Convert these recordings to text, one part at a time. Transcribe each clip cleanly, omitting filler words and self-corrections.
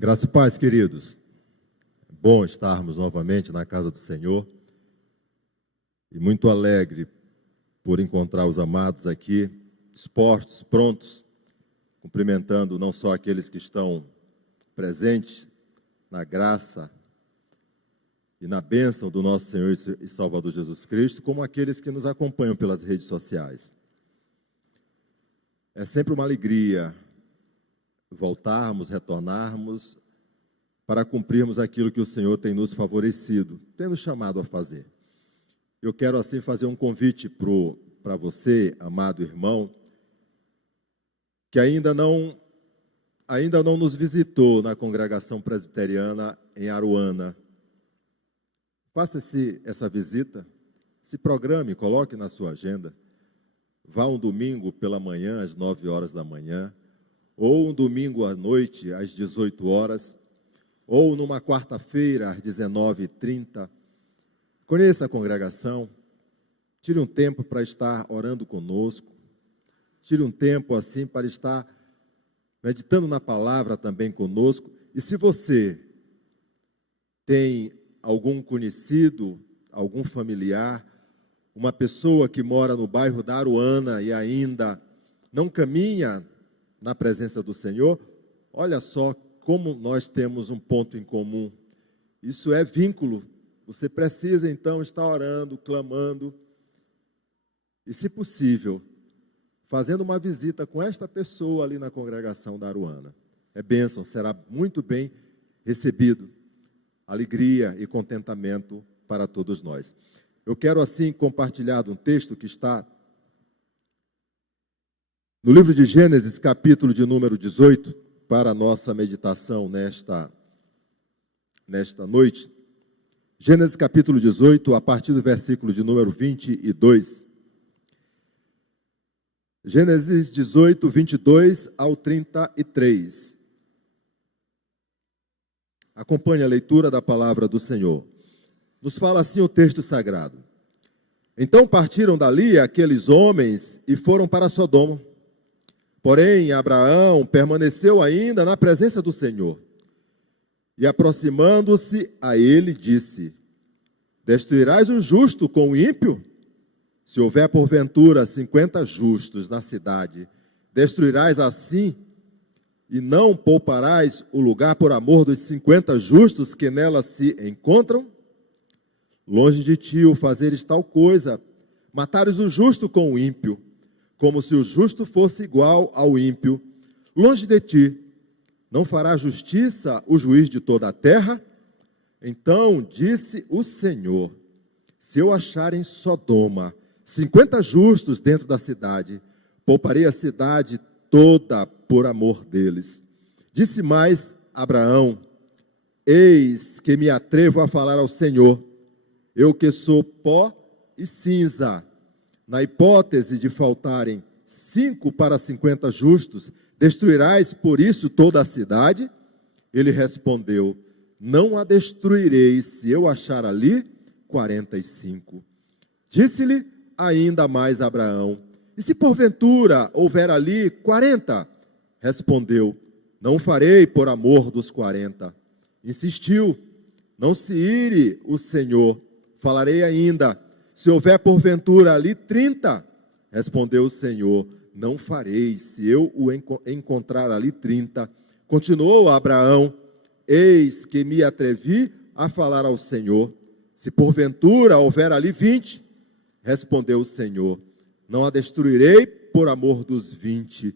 Graça e paz, queridos. É bom estarmos novamente na casa do Senhor e muito alegre por encontrar os amados aqui, dispostos, prontos, cumprimentando não só aqueles que estão presentes na graça e na bênção do nosso Senhor e Salvador Jesus Cristo, como aqueles que nos acompanham pelas redes sociais. É sempre uma alegria voltarmos, retornarmos, para cumprirmos aquilo que o Senhor tem nos favorecido, tem nos chamado a fazer. Eu quero assim fazer um convite para você, amado irmão, que ainda não nos visitou na congregação presbiteriana em Aruana. Faça essa visita, se programe, coloque na sua agenda. Vá um domingo pela manhã, às 9 horas da manhã, ou um domingo à noite, às 18 horas, ou numa quarta-feira, às 19h30. Conheça a congregação, tire um tempo para estar orando conosco, tire um tempo assim para estar meditando na palavra também conosco. E se você tem algum conhecido, algum familiar, uma pessoa que mora no bairro da Aruana e ainda não caminha na presença do Senhor, olha só como nós temos um ponto em comum. Isso é vínculo. Você precisa então estar orando, clamando e, se possível, fazendo uma visita com esta pessoa ali na congregação da Aruana. É bênção, será muito bem recebido. Alegria e contentamento para todos nós. Eu quero assim compartilhar um texto que está no livro de Gênesis, capítulo de número 18, para a nossa meditação nesta noite. Gênesis capítulo 18, a partir do versículo de número 22. Gênesis 18, 22 ao 33. Acompanhe a leitura da palavra do Senhor. Nos fala assim o texto sagrado. Então partiram dali aqueles homens e foram para Sodoma. Porém, Abraão permaneceu ainda na presença do Senhor. E aproximando-se a ele, disse: Destruirás o justo com o ímpio? Se houver porventura 50 justos na cidade, destruirás assim, e não pouparás o lugar por amor dos 50 justos que nela se encontram? Longe de ti o fazeres tal coisa, matares o justo com o ímpio, como se o justo fosse igual ao ímpio. Longe de ti, não fará justiça o juiz de toda a terra? Então disse o Senhor: se eu achar em Sodoma 50 justos dentro da cidade, pouparei a cidade toda por amor deles. Disse mais Abraão: eis que me atrevo a falar ao Senhor, eu que sou pó e cinza. Na hipótese de faltarem 5 para 50 justos, destruirás por isso toda a cidade? Ele respondeu: não a destruirei se eu achar ali 45. Disse-lhe ainda mais Abraão: e se porventura houver ali 40? Respondeu: não farei por amor dos 40. Insistiu: não se ire o Senhor, falarei ainda. Se houver porventura ali 30, respondeu o Senhor: não farei, se eu o encontrar ali 30. Continuou Abraão: eis que me atrevi a falar ao Senhor. Se porventura houver ali 20, respondeu o Senhor: não a destruirei por amor dos 20.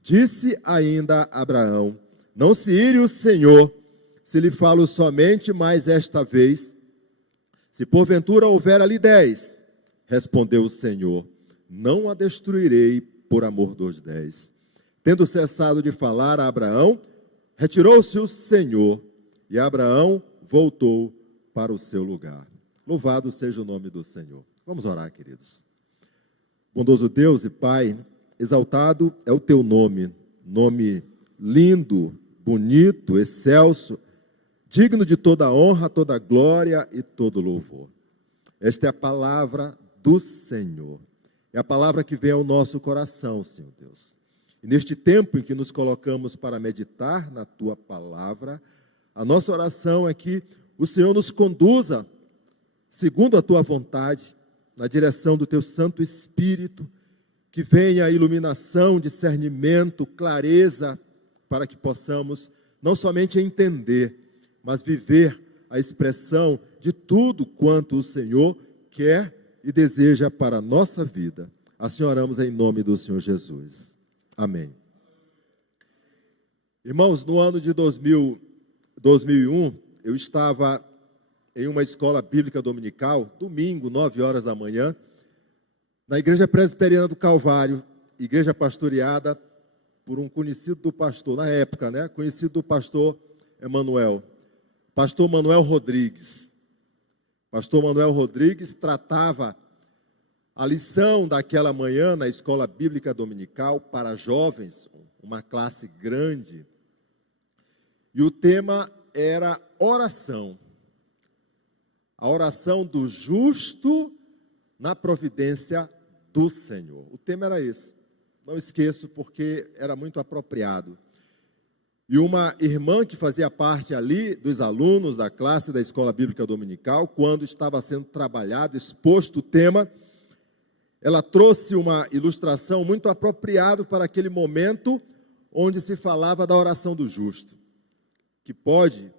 Disse ainda Abraão: não se ire o Senhor, se lhe falo somente mais esta vez. Se porventura houver ali 10, respondeu o Senhor: não a destruirei por amor dos 10. Tendo cessado de falar a Abraão, retirou-se o Senhor, e Abraão voltou para o seu lugar. Louvado seja o nome do Senhor. Vamos orar, queridos. Bondoso Deus e Pai, exaltado é o teu nome, nome lindo, bonito, excelso, digno de toda honra, toda glória e todo louvor. Esta é a palavra do Senhor. É a palavra que vem ao nosso coração, Senhor Deus. E neste tempo em que nos colocamos para meditar na Tua palavra, a nossa oração é que o Senhor nos conduza, segundo a Tua vontade, na direção do Teu Santo Espírito, que venha a iluminação, discernimento, clareza, para que possamos não somente entender, mas viver a expressão de tudo quanto o Senhor quer e deseja para a nossa vida. Assim oramos em nome do Senhor Jesus. Amém. Irmãos, no ano de 2001, eu estava em uma escola bíblica dominical, domingo, 9 horas da manhã, na Igreja Presbiteriana do Calvário, igreja pastoreada por um conhecido do pastor, na época, né? Conhecido do pastor Emanuel, pastor Manuel Rodrigues. Pastor Manuel Rodrigues tratava a lição daquela manhã na escola bíblica dominical para jovens, uma classe grande, e o tema era oração. A oração do justo na providência do Senhor. O tema era esse. Não esqueço porque era muito apropriado. E uma irmã que fazia parte ali dos alunos da classe da escola bíblica dominical, quando estava sendo trabalhado, exposto o tema, ela trouxe uma ilustração muito apropriada para aquele momento onde se falava da oração do justo, que pode,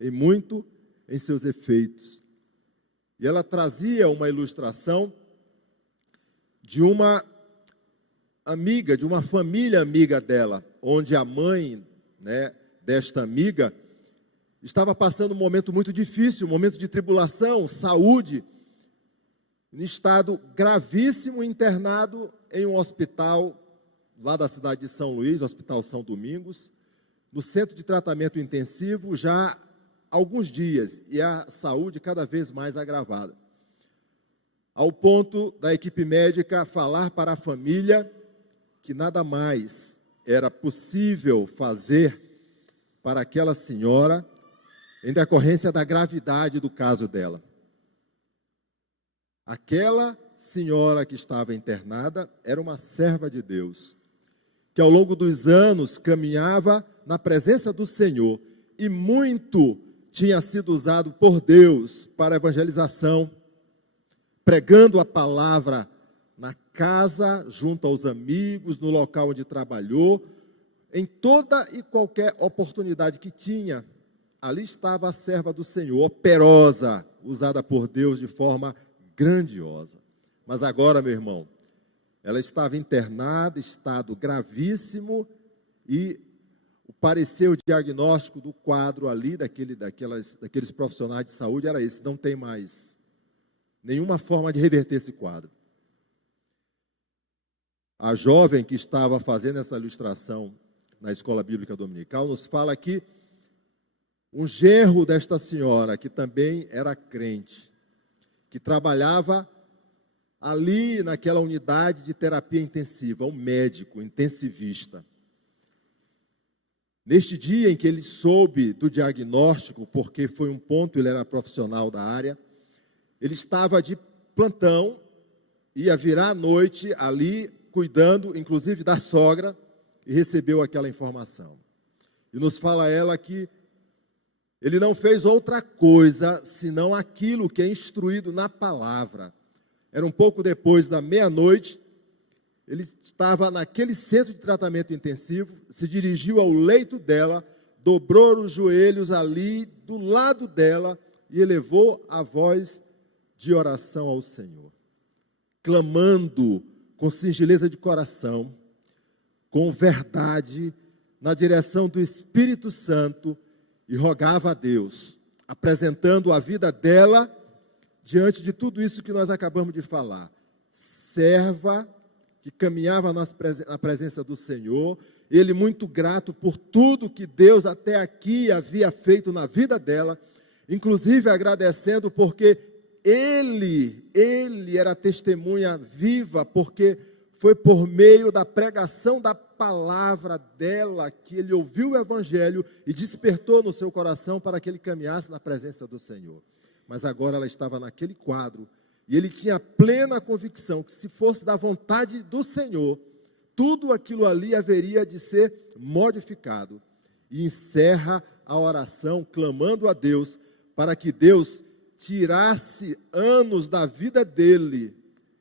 em muito, em seus efeitos. E ela trazia uma ilustração de uma amiga, de uma família amiga dela, onde a mãe, desta amiga estava passando um momento muito difícil, um momento de tribulação, saúde, em estado gravíssimo, internado em um hospital lá da cidade de São Luís, Hospital São Domingos, no centro de tratamento intensivo, já há alguns dias, e a saúde cada vez mais agravada. Ao ponto da equipe médica falar para a família que nada mais era possível fazer para aquela senhora em decorrência da gravidade do caso dela. Aquela senhora que estava internada era uma serva de Deus, que ao longo dos anos caminhava na presença do Senhor e muito tinha sido usado por Deus para a evangelização, pregando a palavra na casa, junto aos amigos, no local onde trabalhou, em toda e qualquer oportunidade que tinha, ali estava a serva do Senhor, operosa, usada por Deus de forma grandiosa. Mas agora, meu irmão, ela estava internada, estado gravíssimo, e pareceu o diagnóstico do quadro ali, daqueles profissionais de saúde, era esse: não tem mais nenhuma forma de reverter esse quadro. A jovem que estava fazendo essa ilustração na escola bíblica dominical nos fala que um genro desta senhora, que também era crente, que trabalhava ali naquela unidade de terapia intensiva, um médico intensivista. Neste dia em que ele soube do diagnóstico, porque foi um ponto, ele era profissional da área, ele estava de plantão, ia virar à noite ali, cuidando, inclusive, da sogra, e recebeu aquela informação. E nos fala ela que ele não fez outra coisa, senão aquilo que é instruído na palavra. Era um pouco depois da meia-noite, ele estava naquele centro de tratamento intensivo, se dirigiu ao leito dela, dobrou os joelhos ali do lado dela e elevou a voz de oração ao Senhor, clamando com singeleza de coração, com verdade, na direção do Espírito Santo, e rogava a Deus, apresentando a vida dela diante de tudo isso que nós acabamos de falar. Serva que caminhava na presença do Senhor, ele muito grato por tudo que Deus até aqui havia feito na vida dela, inclusive agradecendo porque ele era testemunha viva, porque foi por meio da pregação da palavra dela que ele ouviu o Evangelho e despertou no seu coração para que ele caminhasse na presença do Senhor. Mas agora ela estava naquele quadro e ele tinha plena convicção que, se fosse da vontade do Senhor, tudo aquilo ali haveria de ser modificado. E encerra a oração clamando a Deus para que Deus tirasse anos da vida dele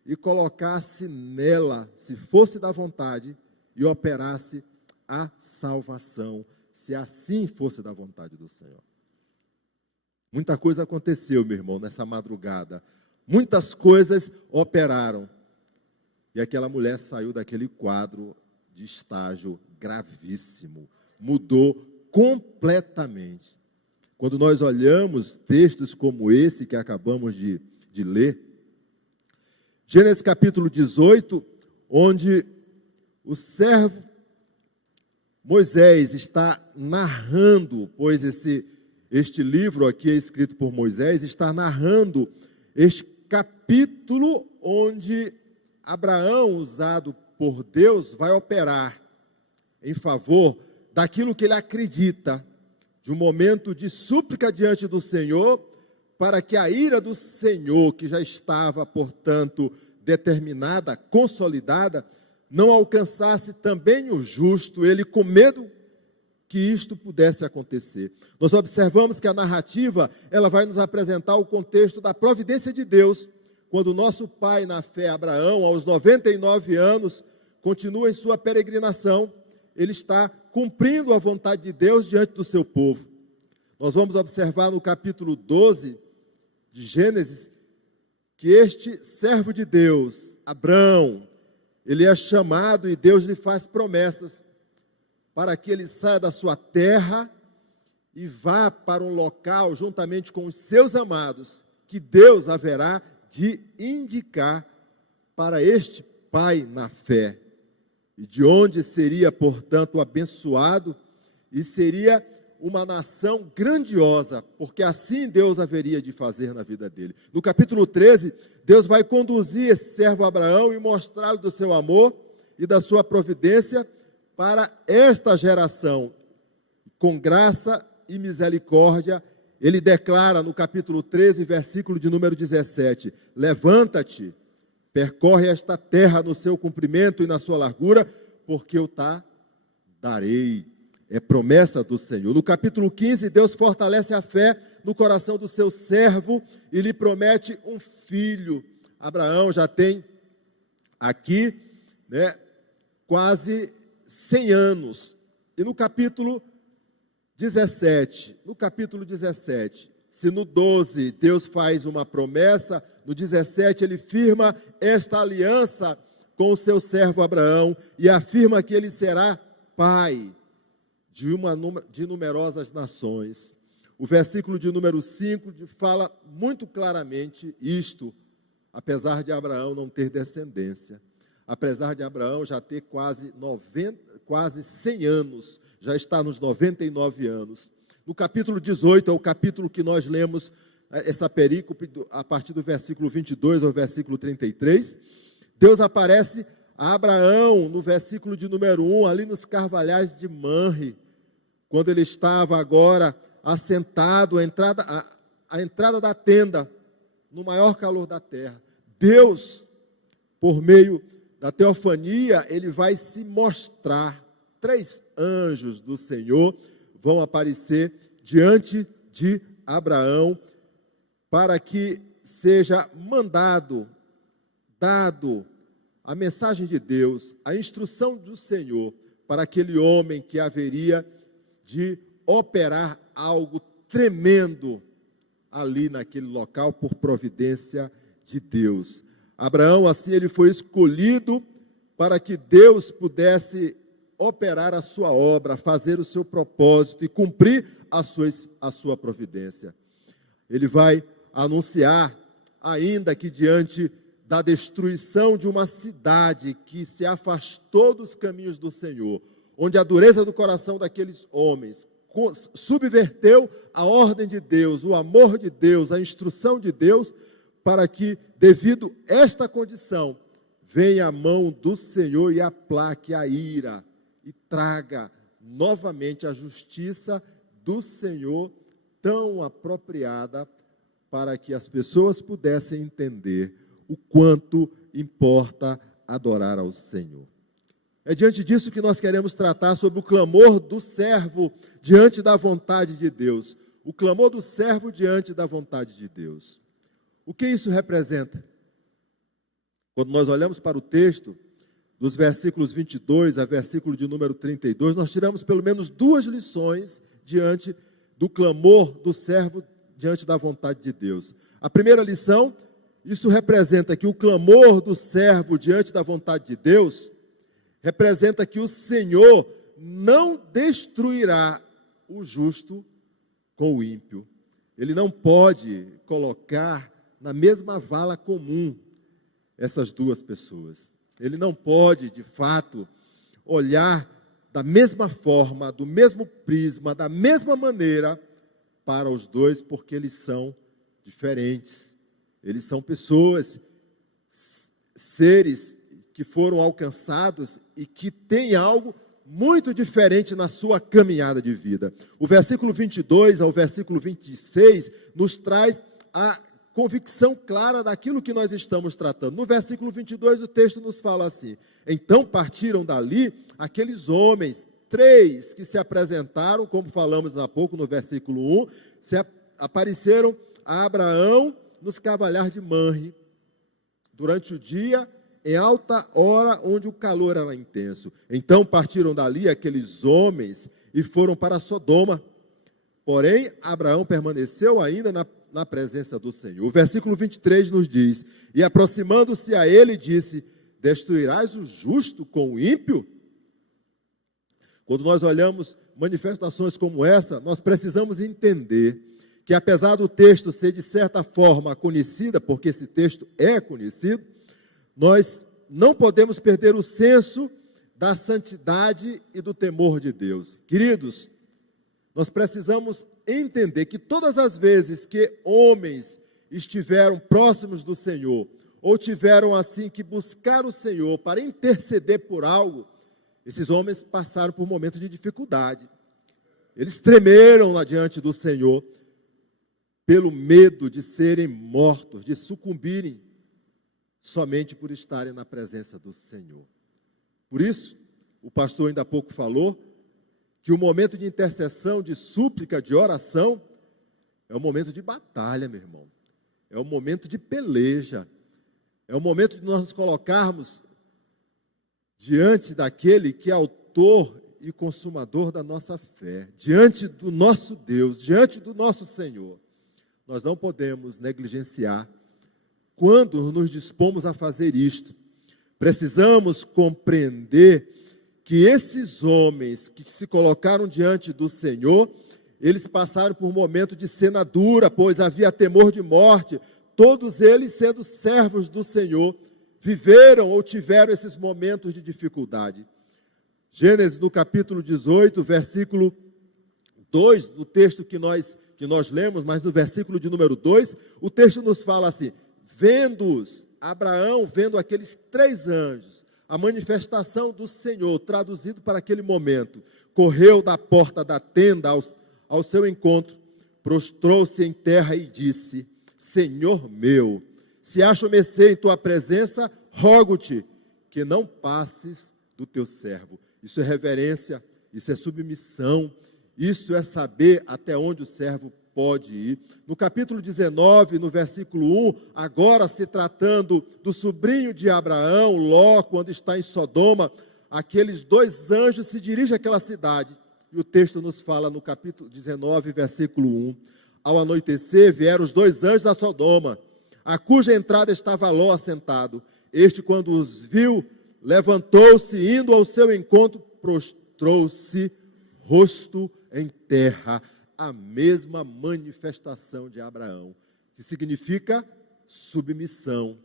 e colocasse nela, se fosse da vontade, e operasse a salvação, se assim fosse da vontade do Senhor. Muita coisa aconteceu, meu irmão, nessa madrugada. Muitas coisas operaram. E aquela mulher saiu daquele quadro de estágio gravíssimo. Mudou completamente. Quando nós olhamos textos como esse que acabamos de ler, Gênesis capítulo 18, onde o servo Moisés está narrando, pois este livro aqui é escrito por Moisés, está narrando este capítulo onde Abraão, usado por Deus, vai operar em favor daquilo que ele acredita, de um momento de súplica diante do Senhor, para que a ira do Senhor, que já estava, portanto, determinada, consolidada, não alcançasse também o justo, ele com medo que isto pudesse acontecer. Nós observamos que a narrativa, ela vai nos apresentar o contexto da providência de Deus, quando o nosso pai na fé, Abraão, aos 99 anos, continua em sua peregrinação, ele está cumprindo a vontade de Deus diante do seu povo. Nós vamos observar no capítulo 12 de Gênesis, que este servo de Deus, Abraão, ele é chamado e Deus lhe faz promessas para que ele saia da sua terra e vá para um local juntamente com os seus amados, que Deus haverá de indicar para este pai na fé, e de onde seria, portanto, abençoado e seria uma nação grandiosa, porque assim Deus haveria de fazer na vida dele. No capítulo 13, Deus vai conduzir esse servo Abraão e mostrar-lhe do seu amor e da sua providência para esta geração. Com graça e misericórdia, ele declara no capítulo 13, versículo de número 17, levanta-te, percorre esta terra no seu comprimento e na sua largura, porque eu te darei. É promessa do Senhor. No capítulo 15, Deus fortalece a fé no coração do seu servo e lhe promete um filho. Abraão já tem aqui, quase 100 anos. E no capítulo 17, se no 12 Deus faz uma promessa, no 17 ele firma esta aliança com o seu servo Abraão e afirma que ele será pai de numerosas nações. O versículo de número 5 fala muito claramente isto, apesar de Abraão não ter descendência, apesar de Abraão já ter quase 100 anos, já está nos 99 anos. No capítulo 18, é o capítulo que nós lemos essa perícope, a partir do versículo 22 ao versículo 33, Deus aparece a Abraão no versículo de número 1, ali nos carvalhais de Manre, quando ele estava agora assentado, à entrada da tenda, no maior calor da terra. Deus, por meio da teofania, ele vai se mostrar. 3 anjos do Senhor vão aparecer diante de Abraão, para que seja dado a mensagem de Deus, a instrução do Senhor, para aquele homem que haveria de operar algo tremendo ali naquele local por providência de Deus. Abraão, assim, ele foi escolhido para que Deus pudesse operar a sua obra, fazer o seu propósito e cumprir a sua providência. Ele vai anunciar ainda que diante da destruição de uma cidade que se afastou dos caminhos do Senhor, onde a dureza do coração daqueles homens subverteu a ordem de Deus, o amor de Deus, a instrução de Deus, para que, devido a esta condição, venha a mão do Senhor e aplaque a ira e traga novamente a justiça do Senhor tão apropriada para que as pessoas pudessem entender o quanto importa adorar ao Senhor. É diante disso que nós queremos tratar sobre o clamor do servo diante da vontade de Deus. O clamor do servo diante da vontade de Deus. O que isso representa? Quando nós olhamos para o texto, dos versículos 22 a versículo de número 32, nós tiramos pelo menos duas lições diante do clamor do servo diante da vontade de Deus. A primeira lição, isso representa que o clamor do servo diante da vontade de Deus representa que o Senhor não destruirá o justo com o ímpio. Ele não pode colocar na mesma vala comum essas duas pessoas. Ele não pode, de fato, olhar da mesma forma, do mesmo prisma, da mesma maneira para os dois, porque eles são diferentes. Eles são pessoas, seres que foram alcançados e que têm algo muito diferente na sua caminhada de vida. O versículo 22 ao versículo 26 nos traz a convicção clara daquilo que nós estamos tratando. No versículo 22 o texto nos fala assim: então partiram dali aqueles homens, 3 que se apresentaram, como falamos há pouco no versículo 1, apareceram a Abraão nos cavalhar de Manre, durante o dia, em alta hora, onde o calor era intenso. Então partiram dali aqueles homens e foram para Sodoma. Porém, Abraão permaneceu ainda na presença do Senhor. O versículo 23 nos diz: e aproximando-se a ele, disse: destruirás o justo com o ímpio? Quando nós olhamos manifestações como essa, nós precisamos entender que, apesar do texto ser de certa forma conhecida, porque esse texto é conhecido, nós não podemos perder o senso da santidade e do temor de Deus. Queridos, nós precisamos entender que todas as vezes que homens estiveram próximos do Senhor, ou tiveram assim que buscar o Senhor para interceder por algo, esses homens passaram por momentos de dificuldade. Eles tremeram lá diante do Senhor, pelo medo de serem mortos, de sucumbirem, somente por estarem na presença do Senhor. Por isso, o pastor ainda há pouco falou, que o momento de intercessão, de súplica, de oração, é um momento de batalha, meu irmão. É um momento de peleja. É o momento de nós nos colocarmos diante daquele que é autor e consumador da nossa fé, diante do nosso Deus, diante do nosso Senhor. Nós não podemos negligenciar quando nos dispomos a fazer isto. Precisamos compreender que esses homens que se colocaram diante do Senhor, eles passaram por um momento de cena dura, pois havia temor de morte. Todos eles, sendo servos do Senhor, viveram ou tiveram esses momentos de dificuldade. Gênesis, no capítulo 18, versículo 2, do texto que nós lemos, mas no versículo de número 2, o texto nos fala assim: vendo-os, Abraão, vendo aqueles 3 anjos, a manifestação do Senhor, traduzido para aquele momento, correu da porta da tenda ao seu encontro, prostrou-se em terra e disse: Senhor meu, se acho mercê em tua presença, rogo-te que não passes do teu servo. Isso é reverência, isso é submissão, isso é saber até onde o servo pode ir. No capítulo 19, no versículo 1, agora se tratando do sobrinho de Abraão, Ló, quando está em Sodoma, aqueles 2 anjos se dirigem àquela cidade. E o texto nos fala no capítulo 19, versículo 1. Ao anoitecer, vieram os 2 anjos a Sodoma, a cuja entrada estava Ló assentado. Este, quando os viu, levantou-se, indo ao seu encontro, prostrou-se, rosto em terra. A mesma manifestação de Abraão, que significa submissão,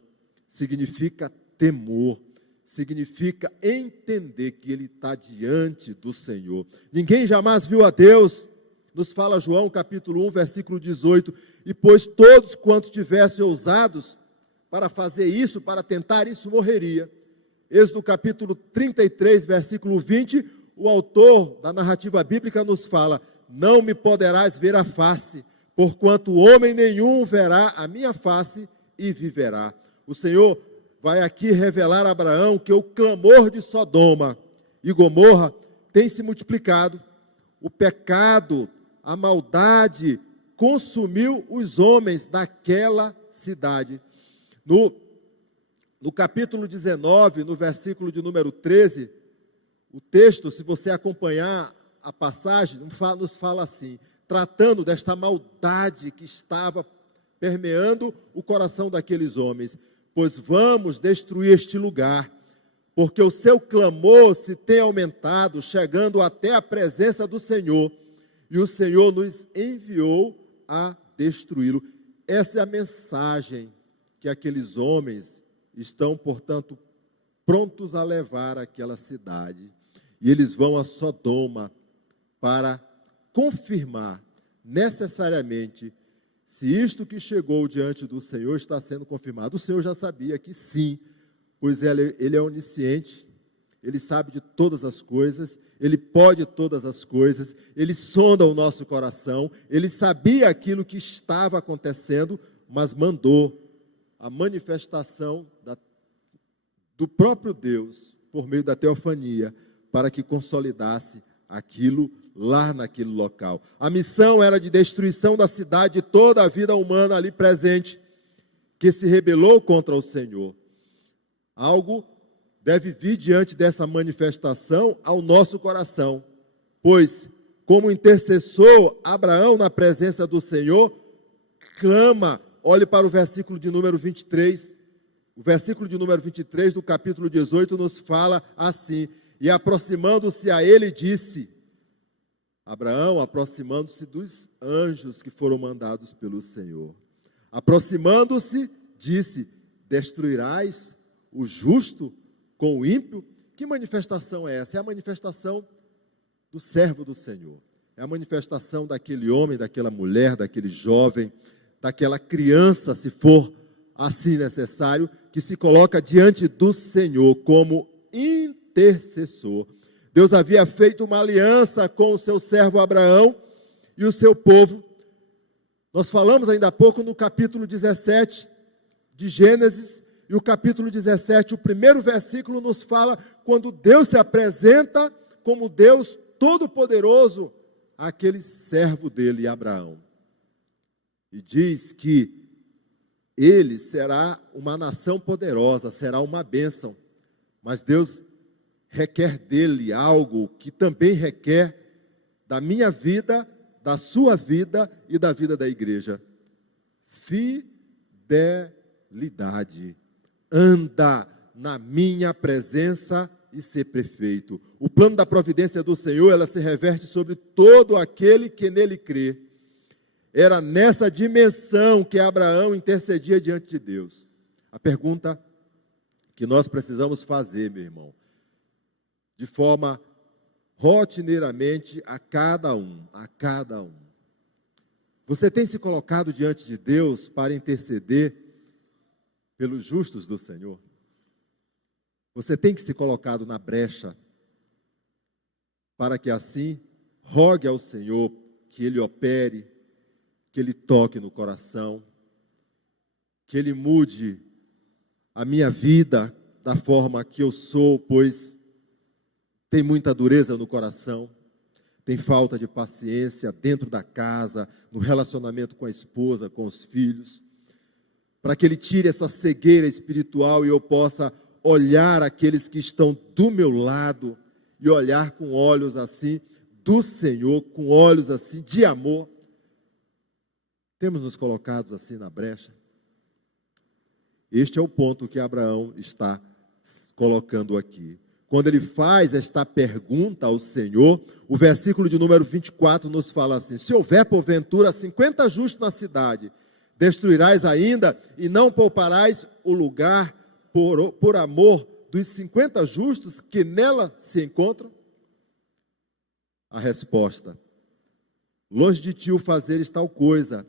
significa temor, significa entender que ele está diante do Senhor. Ninguém jamais viu a Deus, nos fala João capítulo 1, versículo 18, e pois todos quantos tivessem ousados para fazer isso, para tentar isso, morreria. Êxodo capítulo 33, versículo 20, o autor da narrativa bíblica nos fala: não me poderás ver a face, porquanto homem nenhum verá a minha face e viverá. O Senhor vai aqui revelar a Abraão que o clamor de Sodoma e Gomorra têm se multiplicado. O pecado, a maldade consumiu os homens daquela cidade. No capítulo 19, no versículo de número 13, o texto, se você acompanhar a passagem, nos fala assim, tratando desta maldade que estava permeando o coração daqueles homens. Pois vamos destruir este lugar, porque o seu clamor se tem aumentado, chegando até a presença do Senhor, e o Senhor nos enviou a destruí-lo. Essa é a mensagem que aqueles homens estão, portanto, prontos a levar àquela cidade. E eles vão a Sodoma para confirmar necessariamente se isto que chegou diante do Senhor está sendo confirmado. O Senhor já sabia que sim, pois ele é onisciente, ele sabe de todas as coisas, ele pode todas as coisas, ele sonda o nosso coração, ele sabia aquilo que estava acontecendo, mas mandou a manifestação do próprio Deus, por meio da teofania, para que consolidasse aquilo lá naquele local. A missão era de destruição da cidade e toda a vida humana ali presente, que se rebelou contra o Senhor. Algo deve vir diante dessa manifestação ao nosso coração, pois, como intercessor, Abraão, na presença do Senhor, clama. Olhe para o versículo de número 23. O versículo de número 23 do capítulo 18 nos fala assim: e aproximando-se a ele, disse, Abraão, aproximando-se dos anjos que foram mandados pelo Senhor. Aproximando-se, disse, destruirás o justo com o ímpio? Que manifestação é essa? É a manifestação do servo do Senhor. É a manifestação daquele homem, daquela mulher, daquele jovem, daquela criança, se for assim necessário, que se coloca diante do Senhor como intercessor. Deus havia feito uma aliança com o seu servo Abraão e o seu povo. Nós falamos ainda há pouco no capítulo 17 de Gênesis, e o capítulo 17, o primeiro versículo nos fala quando Deus se apresenta como Deus Todo-Poderoso àquele servo dele, Abraão. E diz que ele será uma nação poderosa, será uma bênção, mas Deus requer dele algo que também requer da minha vida, da sua vida e da vida da igreja: fidelidade. Anda na minha presença e ser perfeito. O plano da providência do Senhor, ela se reverte sobre todo aquele que nele crê. Era nessa dimensão que Abraão intercedia diante de Deus. A pergunta que nós precisamos fazer, meu irmão, de forma rotineiramente a cada um. Você tem se colocado diante de Deus para interceder pelos justos do Senhor? Você tem que se colocado na brecha para que assim rogue ao Senhor que Ele opere, que Ele toque no coração, que Ele mude a minha vida da forma que eu sou, pois tem muita dureza no coração, tem falta de paciência dentro da casa, no relacionamento com a esposa, com os filhos, para que Ele tire essa cegueira espiritual e eu possa olhar aqueles que estão do meu lado e olhar com olhos assim do Senhor, com olhos assim de amor. Temos nos colocado assim na brecha? Este é o ponto que Abraão está colocando aqui. Quando ele faz esta pergunta ao Senhor, o versículo de número 24 nos fala assim: se houver porventura 50 justos na cidade, destruirás ainda e não pouparás o lugar por amor dos 50 justos que nela se encontram? A resposta: longe de ti o fazeres tal coisa,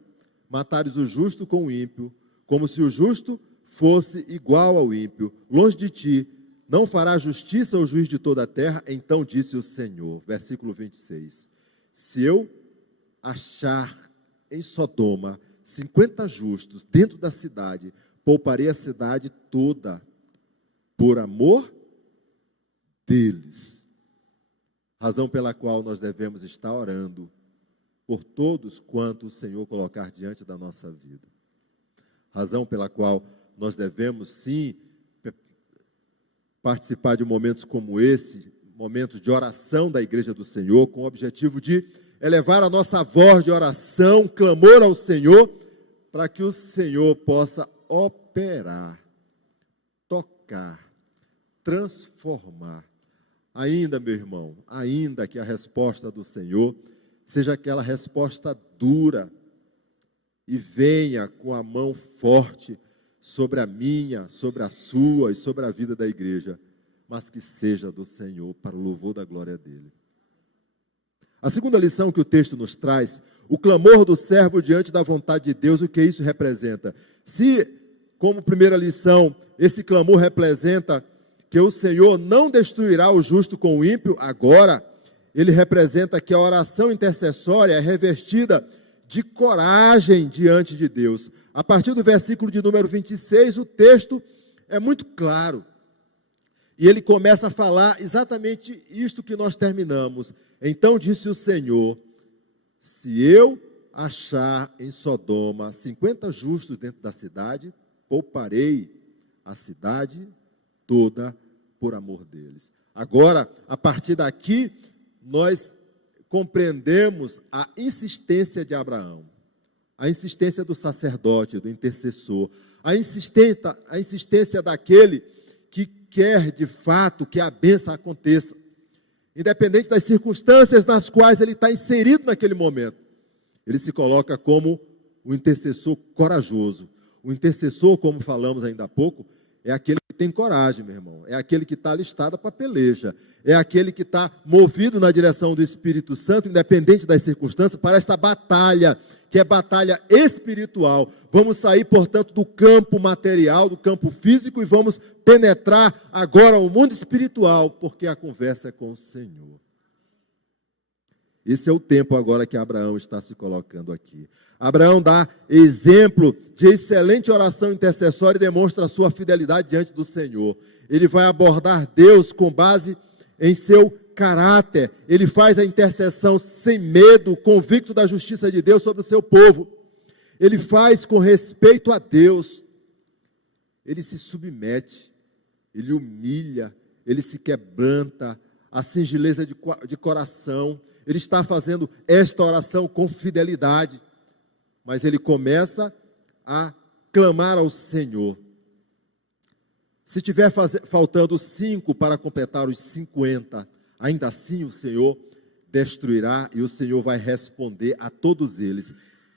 matares o justo com o ímpio, como se o justo fosse igual ao ímpio. Longe de ti, não fará justiça ao juiz de toda a terra. Então disse o Senhor, versículo 26, se eu achar em Sodoma 50 justos dentro da cidade, pouparei a cidade toda, por amor deles. razão pela qual nós devemos estar orando por todos quanto o Senhor colocar diante da nossa vida. Razão pela qual nós devemos, sim, participar de momentos como esse, momentos de oração da Igreja do Senhor, com o objetivo de elevar a nossa voz de oração, clamor ao Senhor, para que o Senhor possa operar, tocar, transformar. Ainda, meu irmão, ainda que a resposta do Senhor seja aquela resposta dura e venha com a mão forte sobre a minha, sobre a sua e sobre a vida da igreja, mas que seja do Senhor para o louvor da glória dele. A segunda lição que o texto nos traz, o clamor do servo diante da vontade de Deus, o que isso representa? Se, como primeira lição, esse clamor representa que o Senhor não destruirá o justo com o ímpio, agora ele representa que a oração intercessória é revestida de coragem diante de Deus. A partir do versículo de número 26, o texto é muito claro. E ele começa a falar exatamente isto que nós terminamos. Então disse o Senhor: se eu achar em Sodoma 50 justos dentro da cidade, pouparei a cidade toda por amor deles. Agora, a partir daqui, nós compreendemos a insistência de Abraão, a insistência do sacerdote, do intercessor, a insistência daquele que quer de fato que a bênção aconteça, independente das circunstâncias nas quais ele está inserido naquele momento. Ele se coloca como o intercessor corajoso. O intercessor, como falamos ainda há pouco, é aquele que tem coragem, meu irmão. É aquele que está alistado para a peleja. É aquele que está movido na direção do Espírito Santo, independente das circunstâncias, para esta batalha, que é batalha espiritual. Vamos sair, portanto, do campo material, do campo físico, e vamos penetrar agora o mundo espiritual, porque a conversa é com o Senhor. Esse é o tempo agora que Abraão está se colocando aqui. Abraão dá exemplo de excelente oração intercessória e demonstra a sua fidelidade diante do Senhor. Ele vai abordar Deus com base em seu caráter. Ele faz a intercessão sem medo, convicto da justiça de Deus sobre o seu povo. Ele faz com respeito a Deus. Ele se submete, ele humilha, ele se quebranta, a singeleza de coração. Ele está fazendo esta oração com fidelidade. Mas ele começa a clamar ao Senhor. Se tiver faltando 5 para completar os 50, ainda assim o Senhor destruirá e o Senhor vai responder a todos eles: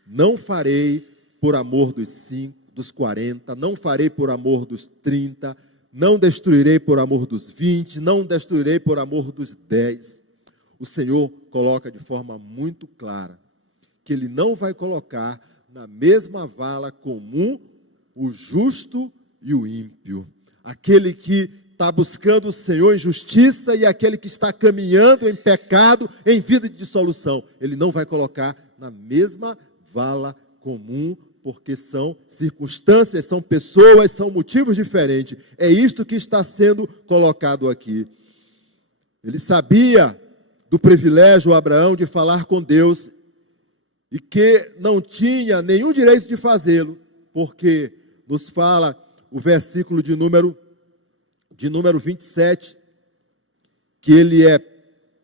não farei por amor dos 40, não farei por amor dos 30, não destruirei por amor dos 20, não destruirei por amor dos 10. O Senhor coloca de forma muito clara que ele não vai colocar na mesma vala comum o justo e o ímpio. Aquele que está buscando o Senhor em justiça e aquele que está caminhando em pecado, em vida de dissolução. Ele não vai colocar na mesma vala comum, porque são circunstâncias, são pessoas, são motivos diferentes. É isto que está sendo colocado aqui. Ele sabia do privilégio, Abraão, de falar com Deus, e que não tinha nenhum direito de fazê-lo, porque nos fala o versículo de número 27, que ele é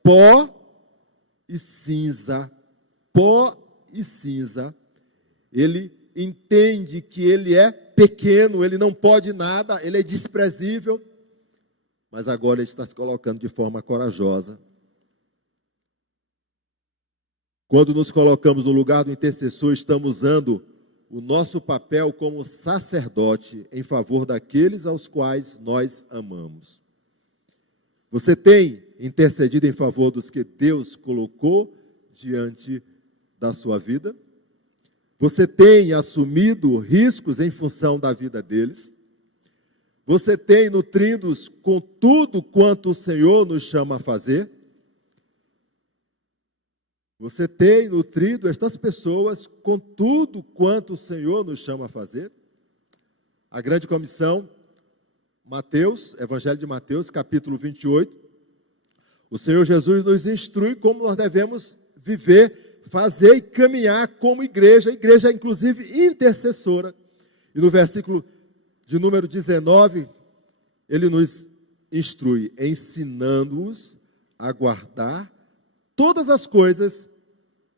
pó e cinza. Pó e cinza. Ele entende que ele é pequeno, ele não pode nada, ele é desprezível, mas agora ele está se colocando de forma corajosa. Quando nos colocamos no lugar do intercessor, estamos usando o nosso papel como sacerdote em favor daqueles aos quais nós amamos. Você tem intercedido em favor dos que Deus colocou diante da sua vida? Você tem assumido riscos em função da vida deles? Você tem nutrido-os com tudo quanto o Senhor nos chama a fazer? Você tem nutrido estas pessoas com tudo quanto o Senhor nos chama a fazer? A grande comissão, Mateus, Evangelho de Mateus, capítulo 28. O Senhor Jesus nos instrui como nós devemos viver, fazer e caminhar como igreja, igreja inclusive intercessora. E no versículo de número 19, ele nos instrui, ensinando-os a guardar todas as coisas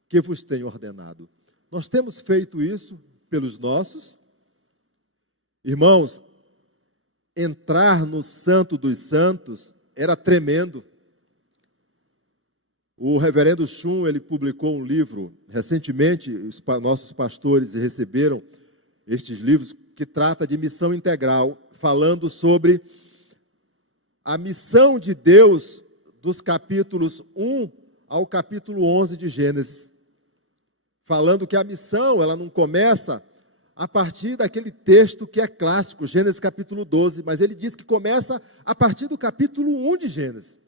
que vos tenho ordenado. Nós temos feito isso pelos nossos irmãos. Entrar no Santo dos Santos era tremendo. O reverendo Chum, ele publicou um livro recentemente, os nossos pastores receberam estes livros, que trata de missão integral, falando sobre a missão de Deus dos capítulos 1 ao capítulo 11 de Gênesis. Falando que a missão, ela não começa a partir daquele texto que é clássico, Gênesis capítulo 12, mas ele diz que começa a partir do capítulo 1 de Gênesis.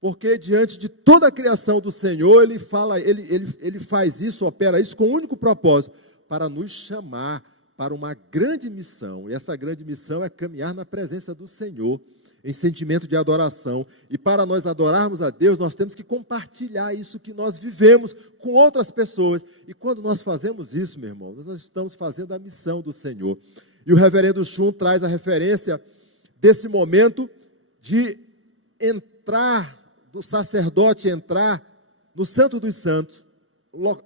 Porque diante de toda a criação do Senhor, ele faz isso, opera isso com o único propósito, para nos chamar para uma grande missão. E essa grande missão é caminhar na presença do Senhor, em sentimento de adoração. E para nós adorarmos a Deus, nós temos que compartilhar isso que nós vivemos com outras pessoas. E quando nós fazemos isso, meu irmão, nós estamos fazendo a missão do Senhor. E o reverendo Chum traz a referência desse momento de entrar, do sacerdote entrar no Santo dos Santos. Um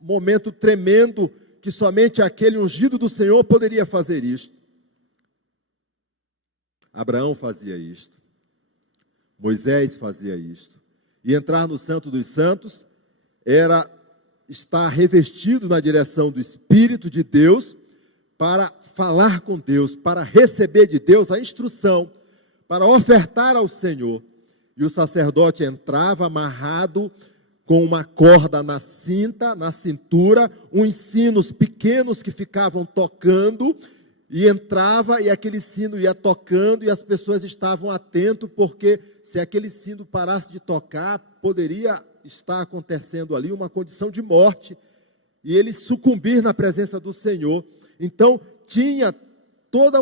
momento tremendo que somente aquele ungido do Senhor poderia fazer isto. Abraão fazia isto, Moisés fazia isto, e entrar no Santo dos Santos era estar revestido na direção do Espírito de Deus, para falar com Deus, para receber de Deus a instrução, para ofertar ao Senhor. E o sacerdote entrava amarrado com uma corda na cintura, uns sinos pequenos que ficavam tocando, e entrava e aquele sino ia tocando e as pessoas estavam atentas, porque se aquele sino parasse de tocar, poderia estar acontecendo ali uma condição de morte e ele sucumbir na presença do Senhor. Então tinha todo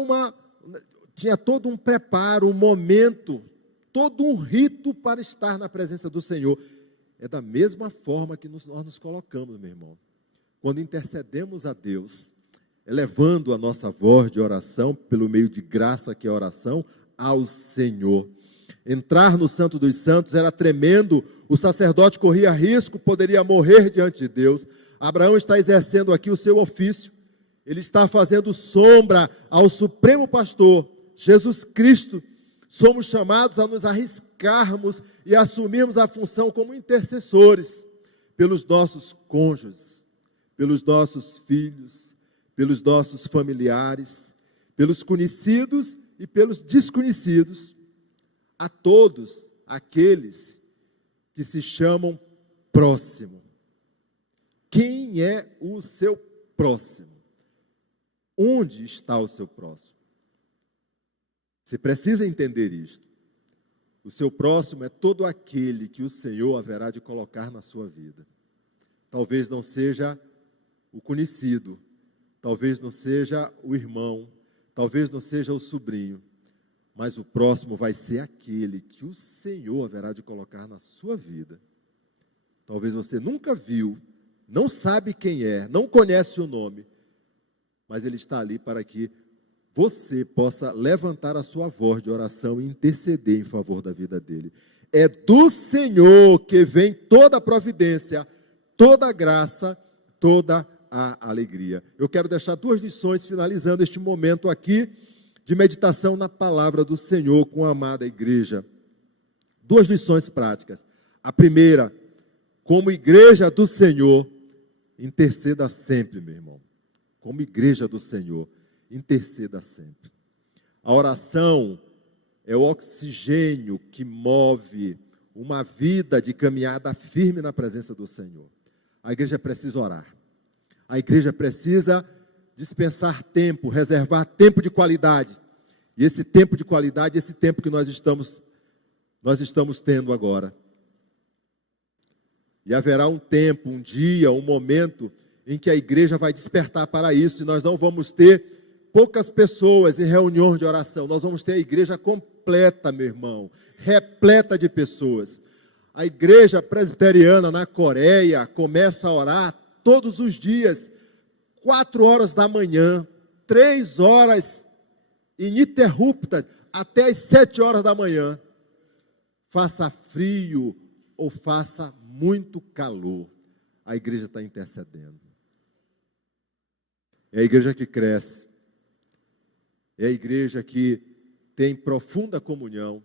um preparo, um momento, todo um rito para estar na presença do Senhor. É da mesma forma que nós nos colocamos, meu irmão, quando intercedemos a Deus, elevando a nossa voz de oração, pelo meio de graça que é a oração, ao Senhor. Entrar no Santo dos Santos era tremendo, o sacerdote corria risco, poderia morrer diante de Deus. Abraão está exercendo aqui o seu ofício, ele está fazendo sombra ao Supremo Pastor, Jesus Cristo. Somos chamados a nos arriscarmos e assumirmos a função como intercessores pelos nossos cônjuges, pelos nossos filhos, pelos nossos familiares, pelos conhecidos e pelos desconhecidos, a todos aqueles que se chamam próximo. Quem é o seu próximo? Onde está o seu próximo? Você precisa entender isto. O seu próximo é todo aquele que o Senhor haverá de colocar na sua vida. Talvez não seja o conhecido, talvez não seja o irmão, talvez não seja o sobrinho, mas o próximo vai ser aquele que o Senhor haverá de colocar na sua vida. Talvez você nunca viu, não sabe quem é, não conhece o nome, mas ele está ali para que você possa levantar a sua voz de oração e interceder em favor da vida dele. É do Senhor que vem toda a providência, toda a graça, toda a alegria. Eu quero deixar duas lições finalizando este momento aqui de meditação na palavra do Senhor com a amada igreja. Duas lições práticas. A primeira, como igreja do Senhor, interceda sempre, meu irmão. Como igreja do Senhor, interceda sempre. A oração é o oxigênio que move uma vida de caminhada firme na presença do Senhor. A igreja precisa orar. A igreja precisa dispensar tempo, reservar tempo de qualidade. E esse tempo de qualidade, esse tempo que nós estamos tendo agora. E haverá um tempo, um dia, um momento em que a igreja vai despertar para isso, e nós não vamos ter poucas pessoas em reuniões de oração, nós vamos ter a igreja completa, meu irmão, repleta de pessoas. A igreja presbiteriana na Coreia começa a orar todos os dias, 4 horas da manhã, 3 horas ininterruptas, até as 7 horas da manhã. Faça frio ou faça muito calor, a igreja está intercedendo. É a igreja que cresce, é a igreja que tem profunda comunhão,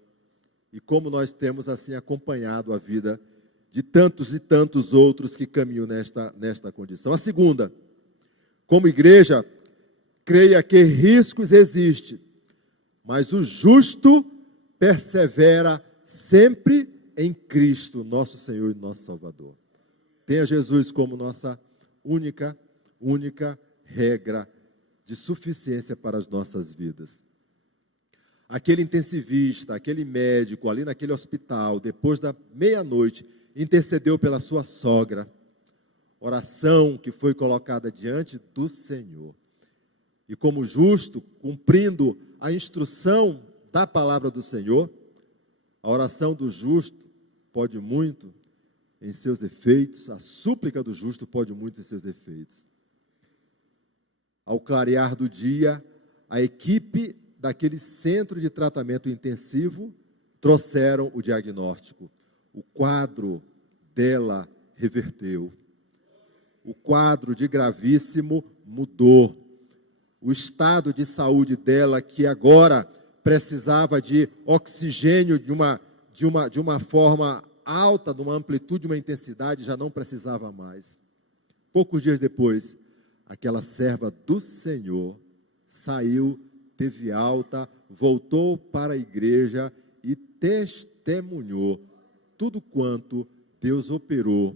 e como nós temos assim acompanhado a vida de tantos e tantos outros que caminham nesta condição. A segunda, como igreja, creia que riscos existem, mas o justo persevera sempre em Cristo, nosso Senhor e nosso Salvador. Tenha Jesus como nossa única regra de suficiência para as nossas vidas. Aquele intensivista, aquele médico ali naquele hospital, depois da meia-noite, intercedeu pela sua sogra. Oração que foi colocada diante do Senhor. E como justo, cumprindo a instrução da palavra do Senhor, a oração do justo pode muito em seus efeitos, a súplica do justo pode muito em seus efeitos. Ao clarear do dia, a equipe daquele centro de tratamento intensivo trouxeram o diagnóstico. O quadro dela reverteu. O quadro de gravíssimo mudou. O estado de saúde dela, que agora precisava de oxigênio de uma forma alta, de uma amplitude, de uma intensidade, já não precisava mais. Poucos dias depois, aquela serva do Senhor saiu, teve alta, voltou para a igreja e testemunhou tudo quanto Deus operou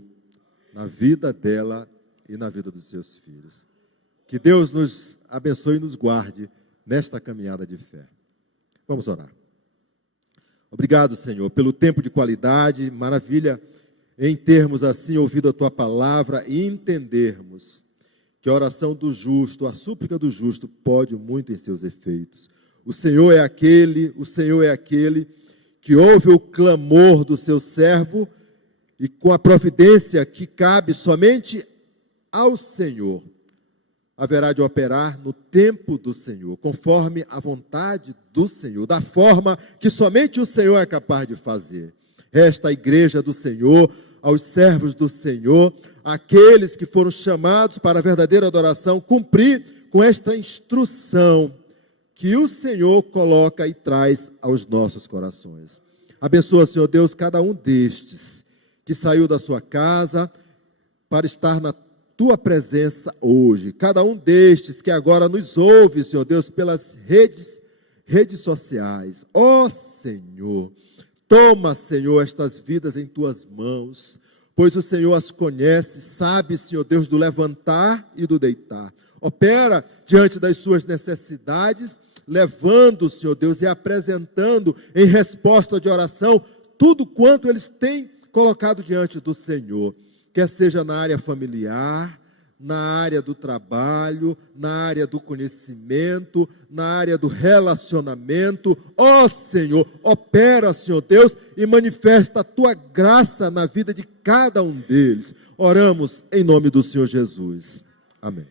na vida dela e na vida dos seus filhos. Que Deus nos abençoe e nos guarde nesta caminhada de fé. Vamos orar. Obrigado, Senhor, pelo tempo de qualidade, maravilha em termos assim ouvido a Tua palavra e entendermos que a oração do justo, a súplica do justo pode muito em seus efeitos. O Senhor é aquele que ouve o clamor do seu servo e com a providência que cabe somente ao Senhor, haverá de operar no tempo do Senhor, conforme a vontade do Senhor, da forma que somente o Senhor é capaz de fazer. Resta a igreja do Senhor, aos servos do Senhor, aqueles que foram chamados para a verdadeira adoração, cumprir com esta instrução que o Senhor coloca e traz aos nossos corações. Abençoa, Senhor Deus, cada um destes que saiu da sua casa para estar na Tua presença hoje. Cada um destes que agora nos ouve, Senhor Deus, pelas redes sociais. Ó Senhor, toma, Senhor, estas vidas em Tuas mãos, pois o Senhor as conhece, sabe, Senhor Deus, do levantar e do deitar. Opera diante das suas necessidades, levando, Senhor Deus, e apresentando em resposta de oração tudo quanto eles têm colocado diante do Senhor. Quer seja na área familiar, na área do trabalho, na área do conhecimento, na área do relacionamento. Ó Senhor, opera, Senhor Deus, e manifesta a Tua graça na vida de cada um deles. Oramos em nome do Senhor Jesus. Amém.